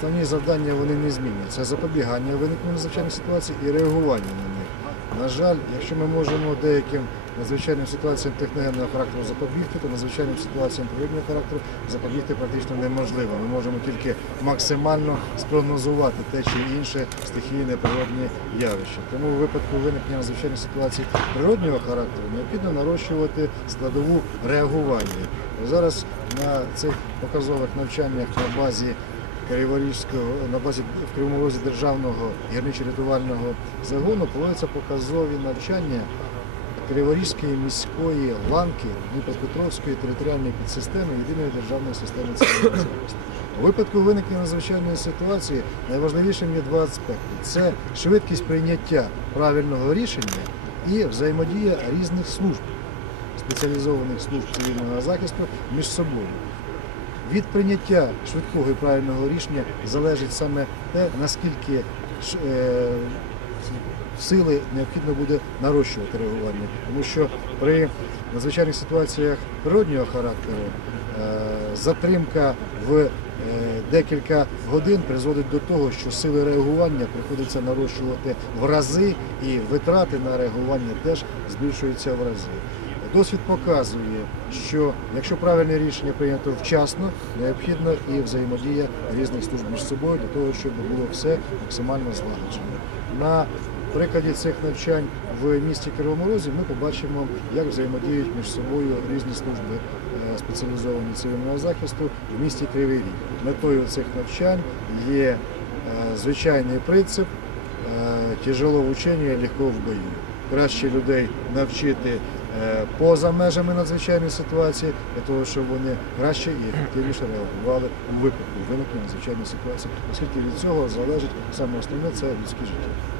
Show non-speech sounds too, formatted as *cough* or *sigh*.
основні завдання вони не змінюють. Це запобігання виникнення надзвичайних ситуацій і реагування на них. На жаль, якщо ми можемо деяким надзвичайним ситуаціям техногенного характеру запобігти, то надзвичайним ситуаціям природнього характеру запобігти практично неможливо. Ми можемо тільки максимально спрогнозувати те чи інше стихійне природне явище. Тому у випадку виникнення надзвичайних ситуацій природнього характеру необхідно нарощувати складову реагування. Зараз на цих показових навчаннях на базі Криворізького на базі в Кривому Розі державного гірничо-рятувального загону проводяться показові навчання Криворізької міської ланки Дніпропетровської територіальної підсистеми єдиної державної системи цивільного захисту. *clears throat* У випадку виникнення надзвичайної ситуації найважливішим є два аспекти: це швидкість прийняття правильного рішення і взаємодія різних служб, спеціалізованих служб цивільного захисту між собою. Від прийняття швидкого і правильного рішення залежить саме те, наскільки е, сили необхідно буде нарощувати реагування. Тому що при надзвичайних ситуаціях природнього характеру е, затримка в е, декілька годин призводить до того, що сили реагування приходиться нарощувати в рази, і витрати на реагування теж збільшуються в рази. Досвід показує, що якщо правильне рішення прийнято вчасно, необхідна і взаємодія різних служб між собою для того, щоб було все максимально злагоджено. На прикладі цих навчань в місті Кривому Розі ми побачимо, як взаємодіють між собою різні служби е, спеціалізовані цивільного захисту в місті Кривий Ріг. Метою цих навчань є е, звичайний принцип е, тяжелого учення легкого в бою. Краще людей навчити поза межами надзвичайної ситуації, для того, щоб вони краще і ефективніше реагували у випадку виникнення надзвичайної ситуації, оскільки від цього залежить саме основне це людське життя.